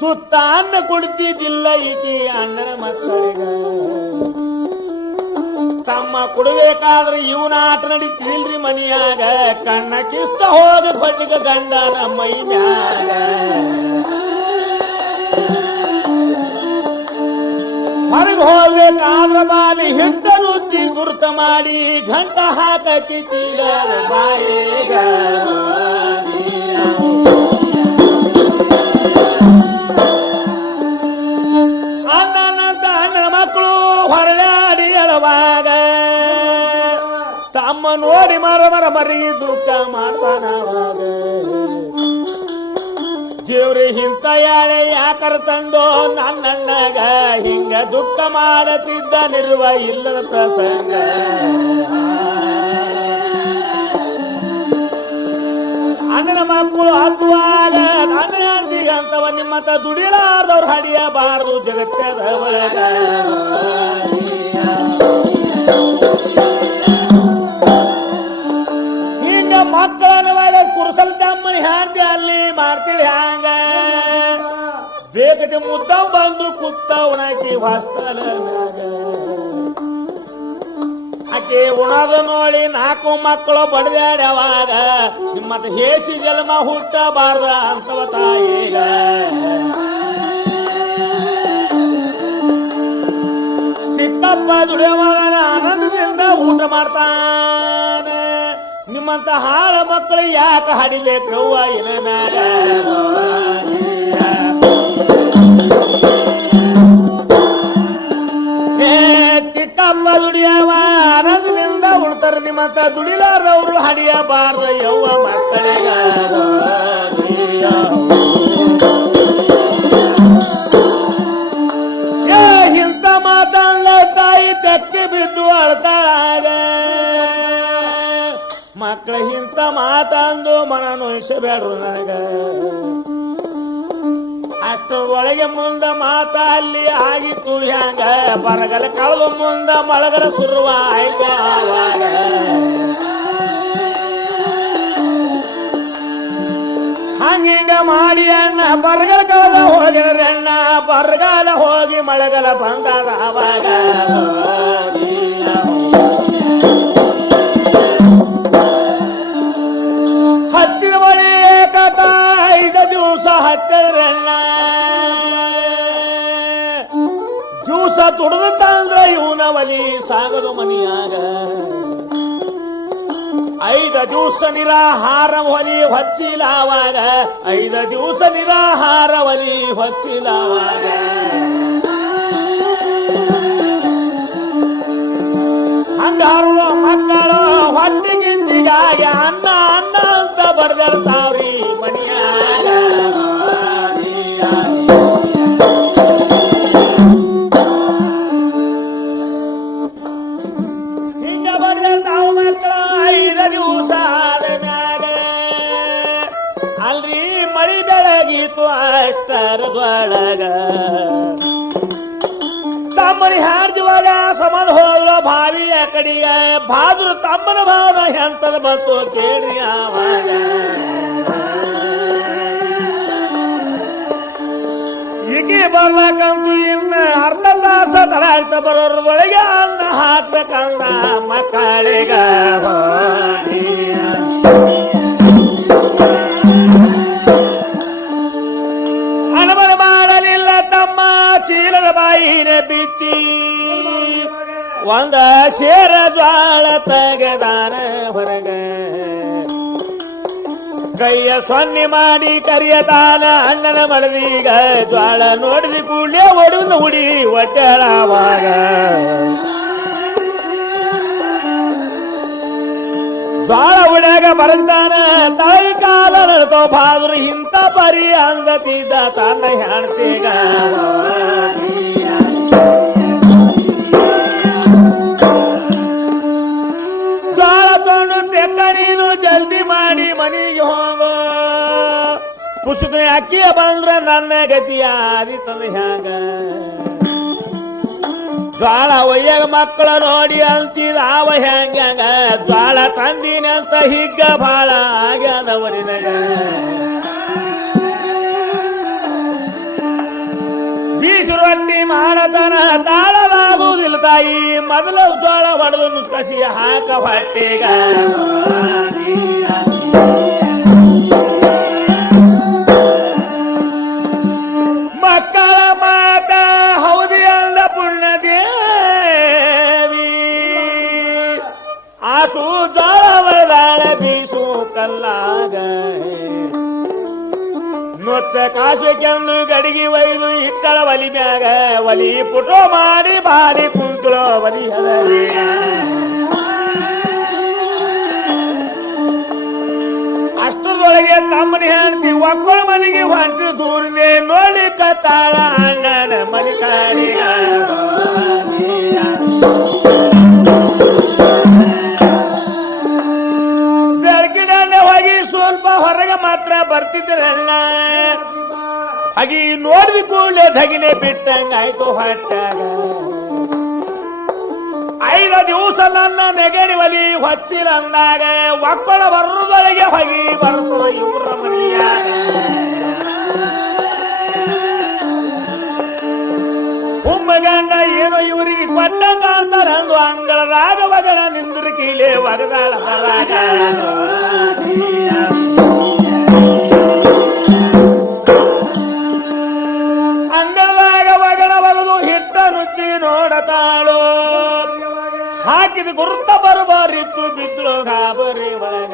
ತುತ್ತ ಅನ್ನ ಕೊಡ್ತಿದ್ದಿಲ್ಲ ಈಕಿ ಅಣ್ಣನ ಮಕ್ಕಳಿಗ ತಮ್ಮ ಕೊಡಬೇಕಾದ್ರೆ ಇವನ ಆಟ ನಡೀತಿಲ್ರಿ ಮನಿಯಾಗ ಕಣ್ಣ ಕಿಸ್ತ ಹೋದ ಹೊಟ್ಟಿಗ ಗಂಡನ ಮೈ ಮ್ಯಾಗ ಹೊರಗೆ ಹೋಗ್ಬೇಕಾದ್ರ ಬಾಲಿ ಹಿಟ್ಟ ರುಚಿ ಗುರುತ ಮಾಡಿ ಘಂಟ ಹಾಕಿ ಚೀಲ ಬಾಯಿಗ ಅಣ್ಣನ ಮಕ್ಕಳು ಹೊರಡಾಡಿ ಅಳವಾಗ ತಮ್ಮ ನೋಡಿ ಮರಗಿ ದುಃಖ ಮಾಡ್ತಾನವಾಗ ದೇವ್ರಿ ಇಂತ ಯಾಳೆ ಯಾಕರ ತಂದೋ ನನ್ನಣ್ಣಗ ಹಿಂಗ ದುಃಖ ಮಾಡತಿದ್ದ ನಿರುವ ಇಲ್ಲದ ಪ್ರಸಂಗ ಅಣ್ಣನ ಮಕ್ಕಳು ಹತ್ತುವಾಗ ನನ್ನ ಹೆಂಡತಿಗೆ ಅಂತವ ನಿಮ್ಮಂತ ದುಡಿಲಾರ್ದವ್ರು ಹಡಿಯಬಾರದು ಜಗತ್ತದ ಒಳಗ ಈಗ ಮಕ್ಕಳನ್ನ ಕುರ್ಸಲ್ ತಮ್ಮನಿ ಹ್ಯಾಂತಿ ಅಲ್ಲಿ ಮಾಡ್ತೀವಿ ಹ್ಯಾಂಗ ಬೇಕಕ್ಕೆ ಮುದ್ದ ಬಂದು ಕುತ್ತ ಉಣಕಿ ಹೊಸ್ತಲ ಮ್ಯಾಗ ಆಕೆ ಉಣದ ನೋಡಿ 4 ಮಕ್ಕಳು ಬಡದಾಡ್ಯಾವಾಗ ನಿಮ್ಮತ್ತ ಹೇಸಿ ಜನ್ಮ ಹುಟ್ಟಬಾರ್ದ ಅಂತವ ತಾಯಿಗ ಸಿಕ್ಕಪ್ಪ ದುಡಿಯವಾಗನ ಆನಂದದಿಂದ ಊಟ ಮಾಡ್ತಾನೆ ನಿಮ್ಮಂತ ಹಾಳ ಮಕ್ಕಳು ಯಾಕೆ ಹಡಿಬೇಕ್ರವ್ವ ಇನ ಮ್ಯಾಗ ಚಿಕ್ಕಪ್ಪ ದುಡಿಯವ ಆನಂದದಿಂದ ಉಳ್ತಾರ ನಿಮ್ಮಂತ ದುಡಿಲಾರವ್ರು ಹಡಿಯಬಾರ್ದ ಯವ್ವ ಮಕ್ಕಳಿಗ ಇಂತ ಮಾತಾಡ್ಲ ತಾಯಿ ತೆಕ್ಕೆ ಬಿದ್ದು ಅಳ್ತಾಳಾಗ ಮಕ್ಕಳ ಇಂತ ಮಾತಂದು ಮನ ನೋಯಿಸಬೇಡ್ರು ನನಗ ಅಷ್ಟರೊಳಗೆ ಮುಂದ ಮಾತ ಅಲ್ಲಿ ಆಗಿತ್ತು ಹ್ಯಾಂಗ ಬರಗಲ ಕಳೆದು ಮುಂದ ಮಳಗಲ ಸುರುವ ಆಯ್ತು ಆವಾಗ ಹಂಗಿಂಗ ಮಾಡಿ ಅಣ್ಣ ಬರಗಲ ಕಳೆದ ಹೋಗಿದ್ರೆ ಅಣ್ಣ ಬರಗಾಲ ಹೋಗಿ ಮಳೆಗಲ ಬಂದಾದ ಆವಾಗ ಹತ್ತಿರ ಮಳೆ ಕಥ 5 ದಿವಸ ಹತ್ತಿರಣ್ಣ ದಿವಸ ತುಡಿದ ತಂದ್ರ ಇವನ ಒಲಿ ಸಾಗದು ಮನಿಯಾಗ 5 ದಿವಸ ನಿರಾಹಾರ ಒಲಿ ಹೊಚ್ಚಿಲಾವಾಗ 5 ದಿವಸ ನಿರಾಹಾರ ಒಲಿ ಹೊಚ್ಚಿಲಾವಾಗ ಹಂಗಾರು ಮಕ್ಕಳು ಹೊಟ್ಟಿಗಿಂದಿಗಾಗಿ ಅನ್ನ ಅನ್ನ ಅಂತ ಬರ್ದಳ್ತಾವ್ರಿ ಮನಿಯಾಗ ಹಿಂಗ ಬರ್ದಳ್ತಾವ ಮಕ್ಕಳು 5 ದಿವಸ ಆದ ಮ್ಯಾಗ ಅಲ್ರಿ ಮಳಿ ಬೆಳಗಿತು ಅಷ್ಟರದೊಳಗ ತಮ್ಮನಿ ಹಾರ್ಜುವಾಗ ಸಮದ ಹೋದ ಭಾವಿಯ ಕಡಿಯ ಬಾದ್ರು ತಮ್ಮನ ಭಾವನ ಎಂತದ ಬಂತು ಕೇಳಿ ಆವಾಗ ಈಕೆ ಬರ್ಲಕ್ಕಂದು ಇನ್ನ ಅರ್ಧ ತಾಸ ತಲಾಗ್ತ ಬರೋದ್ರೊಳಗೆ ಅನ್ನ ಹಾಕ್ಬೇಕಂದ ಮಕ್ಕಳಿಗ ಅನುಮನ ಮಾಡಲಿಲ್ಲ ತಮ್ಮ ಚೀಲದ ಬಾಯಿನ ಬಿಚ್ಚಿ ಒಂದ ಶೇರ ಜ್ವಾಳ ತೆಗೆದಾನ ಹೊರಗ ಕೈಯ ಸೊನ್ನೆ ಮಾಡಿ ಕರಿಯತಾನ ಅಣ್ಣನ ಮಡದೀಗ ಜ್ವಾಳ ನೋಡಿದ ಕೂಡಲೇ ಒಡದ ಹುಡಿ ಒಟ್ಟಳವಾಗ ಜ್ವಾಳ ಉಡ್ಯಾಗ ಬರಗ್ತಾನ ತಾಯಿ ಕಾಲ ನಡ್ತೋ ಬಾದ್ರು ಇಂಥ ಪರಿ ಅಂದತಿದ್ದ ತನ್ನ ಹೆಣ್ತಿಗ ಜ್ವಾಳ ತೊಂಡು ತೆಕ್ಕ ನೀನು ಜಲ್ದಿ ಮಾಡಿ ಮನಿಗೆ ಹೋಗೋ ಪುಸ್ತಕ ಅಕ್ಕಿಯ ಬಂದ್ರ ನನ್ನ ಗತಿಯ ಆದಿತದ ಹ್ಯಾಂಗ ಜ್ವಾಳ ಒಯ್ಯಾಗ ಮಕ್ಕಳ ನೋಡಿ ಅಂತಿದ ಅವ ಹೆಂಗ ಜ್ವಾಳ ತಂದಿನ ಅಂತ ಹಿಗ್ಗ ಬಾಳ ಆಗ್ಯಾದವರಿನಗ ಬಿಸಿ ರೊಟ್ಟಿ ಮಾಡತನ ತಾಳಲಾಗುವುದಿಲ್ಲ ತಾಯಿ ಮೊದಲು ಜೋಳ ಹೊಡೆದು ನುಸ್ಕಸಿ ಹಾಕ ಹೊಟ್ಟೆಗ ಮಕ್ಕಳ ಮಾತ ಹೌದಿ ಅಂದ ಪುಣ್ಯದೇವಿ ಆಸು ಜೋಳ ಹೊಡೆದಾಳ ಬೀಸು ಕಲ್ಲಾಗ ನೊಚ್ಚ ಕಾಸುಕೆಂದು ಗಡಿಗೆ ಒಯ್ದು ಇಟ್ಟಳ ಒಲಿ ಮ್ಯಾಗ ಒಲಿ ಪುಟೋ ಮಾಡಿ ಬಾರಿ ಕುಂತಳೋ ಒಲಿ ಹದರಿ ಅಷ್ಟರೊಳಗೆ ತಮ್ಮನ ಹೆಂಡತಿ ಒಕ್ಕಳ ಮನೆಗೆ ಹೊಂಟಿ ದೂರನೆ ನೋಡಿ ಕತ್ತಾಳ ಅಣ್ಣನ ಮನೆ ಕಾಡಿ ಬೆಳಕಿನ ಹೋಗಿ ಸ್ವಲ್ಪ ಹೊರಗೆ ಮಾತ್ರ ಬರ್ತಿದ್ರಲ್ಲ ಹಾಗೆ ನೋಡಿದ ಕೂಡಲೇ ಧಗಿನೆ ಬಿಟ್ಟಂಗಾಯ್ತು ಹೊಟ್ಟಾಗ 5 ದಿವಸ ನನ್ನ ನೆಗಡಿ ಒಲಿ ಹೊಚ್ಚಿಲ್ಲ ಅಂದಾಗ ಒಕ್ಕಳ ಬರೋದೊಳಗೆ ಹೋಗಿ ಬರ್ತದ ಇವ್ರ ಮನೆಯಾಗ ಹುಮ್ಮಗಂಡ ಏನೋ ಇವರಿಗೆ ಕೊಟ್ಟಂಗ ಅಂತಾರಂದು ಅಂಗಳದಾಗ ಒಗಡ ನಿಂದ್ರ ಕೀಲೆ ಒಗದಾಳ ಅಂಗಳದಾಗ ಒಗಡ ಒಗದು ಹಿಟ್ಟ ರುಚಿ ನೋಡತಾಳು ಹಾಕಿದ ಗುರುತ ಬರಬಾರಿತ್ತು ಬಿದ್ರು ಗಾಬರಿ ಒಳಗ